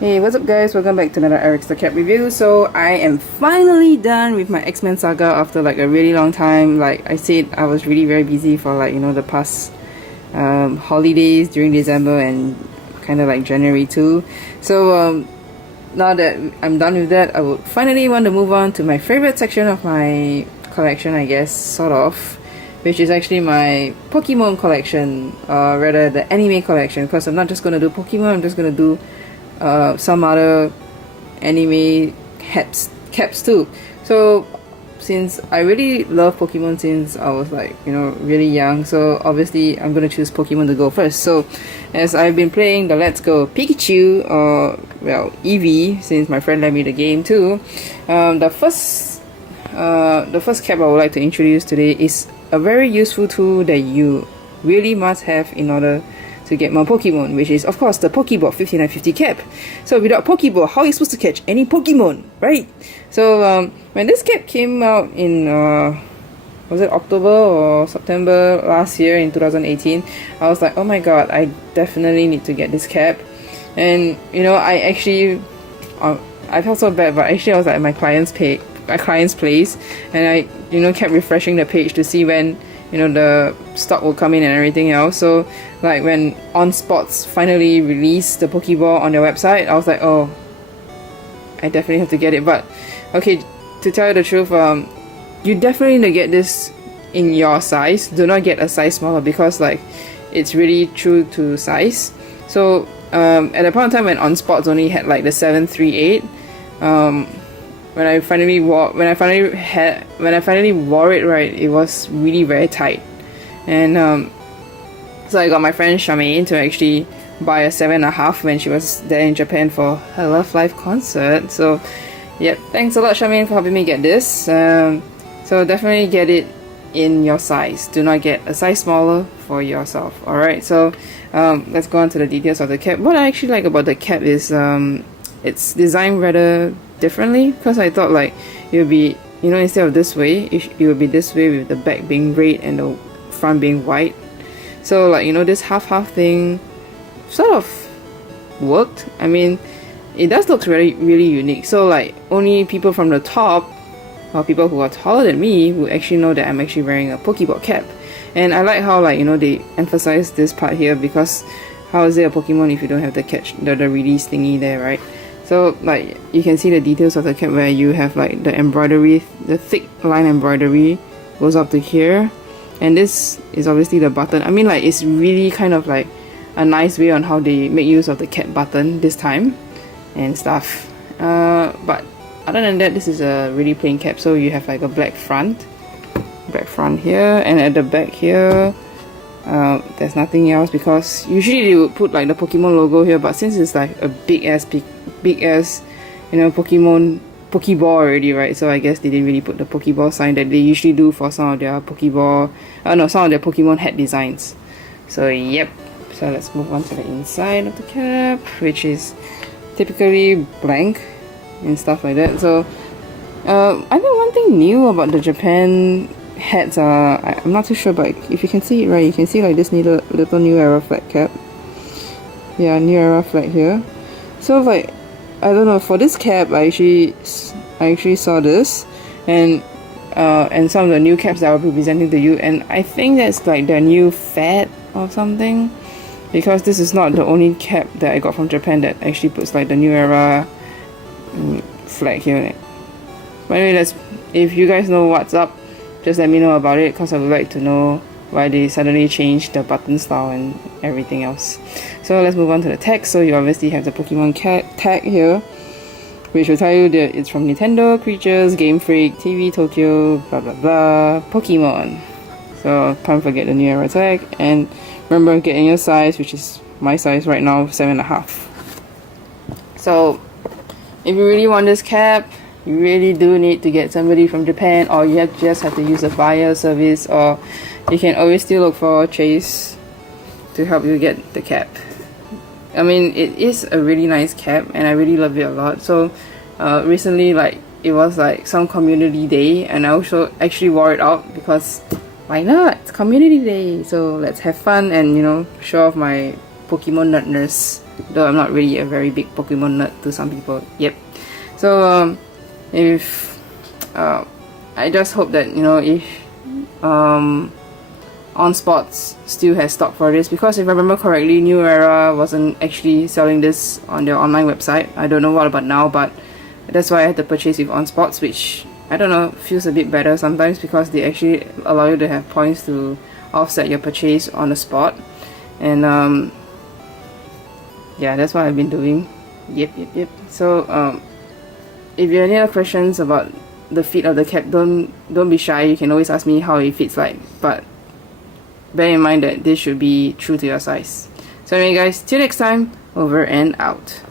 Hey, what's up guys? Welcome back to another Eric's the Cat review. So I am finally done with my X-Men saga after like a really long time. Like I said, I was really very busy for like, the past holidays during December and kind of like January too. So now that I'm done with that, I would finally want to move on to my favorite section of my collection, I guess, sort of, which is actually my Pokemon collection, rather the anime collection, because I'm not just going to do Pokemon, I'm just going to do some other anime caps too. So since I really love Pokemon since I was like, really young, so obviously I'm gonna choose Pokemon to go first. So as I've been playing the Let's Go Pikachu, or well, Eevee, since my friend lent me the game too, the first cap I would like to introduce today is a very useful tool that you really must have in order to get more Pokemon, which is of course the Pokeball 5950 cap. So without Pokeball, how are you supposed to catch any Pokemon, right? So when this cap came out in was it October or September last year in 2018, I was like, oh my god, I definitely need to get this cap. And I actually I felt so bad, but actually I was like at my client's place, and I kept refreshing the page to see when the stock will come in and everything else. So like when On Spots finally released the Pokeball on their website, I was like, oh, I definitely have to get it. But okay, to tell you the truth, you definitely need to get this in your size. Do not get a size smaller, because like it's really true to size. So at the point in time when On Spots only had like the 738, when I finally wore it, right, it was really very tight. And so I got my friend Charmaine to actually buy a 7.5 when she was there in Japan for her Love Live concert. So yep, thanks a lot Charmaine for helping me get this. So definitely get it in your size. Do not get a size smaller for yourself. Alright, so let's go on to the details of the cap. What I actually like about the cap is it's designed rather differently, because I thought like it would be, instead of this way, it would be this way with the back being red and the front being white. So like this half thing sort of worked. I mean, it does look really unique. So like only people from the top, or people who are taller than me, would actually know that I'm actually wearing a Pokeball cap. And I like how like they emphasize this part here, because how is it a Pokemon if you don't have the release thingy there, right? So like you can see the details of the cap where you have like the embroidery, the thick line embroidery goes up to here, and this is obviously the button. I mean, like it's really kind of like a nice way on how they make use of the cap button this time and stuff. But other than that, this is a really plain cap. So you have like a black front here, and at the back here there's nothing else, because usually they would put like the Pokemon logo here, but since it's like a big ass Pokeball already, right? So I guess they didn't really put the Pokeball sign that they usually do for some of their some of their Pokemon hat designs. So yep, so let's move on to the inside of the cap, which is typically blank and stuff like that. So I think one thing new about the Japan hats are, I'm not too sure, but if you can see it, right, you can see like this little New Era flag cap. Yeah, New Era flag here. So like, I don't know, for this cap I actually saw this, and some of the new caps that I'll be presenting to you, and I think that's like their new fad or something, because this is not the only cap that I got from Japan that actually puts like the New Era flag here. But anyway, if you guys know what's up, just let me know about it, because I would like to know why they suddenly changed the button style and everything else. So let's move on to the text. So you obviously have the Pokemon tag here, which will tell you that it's from Nintendo, Creatures, Game Freak, TV Tokyo, blah blah blah, Pokemon. So can't forget the New Era tag, and remember, get in your size, which is my size right now, 7.5. So if you really want this cap, you really do need to get somebody from Japan, or you just have to use a buyer service, or you can always still look for Chase to help you get the cap. I mean, it is a really nice cap and I really love it a lot. So recently, like, it was like some community day, and I also actually wore it out because why not? It's community day, so let's have fun and show off my Pokemon nerdness. though I'm not really a very big Pokemon nerd to some people. Yep. So if I just hope that, you know, if OnSpots still has stock for this, because if I remember correctly, New Era wasn't actually selling this on their online website. I don't know what about now, but that's why I had to purchase with OnSpots, which I don't know, feels a bit better sometimes because they actually allow you to have points to offset your purchase on the spot. And yeah, that's what I've been doing. Yep. So if you have any other questions about the fit of the cap, don't be shy. You can always ask me how it fits like, but bear in mind that this should be true to your size. So anyway guys, till next time, over and out.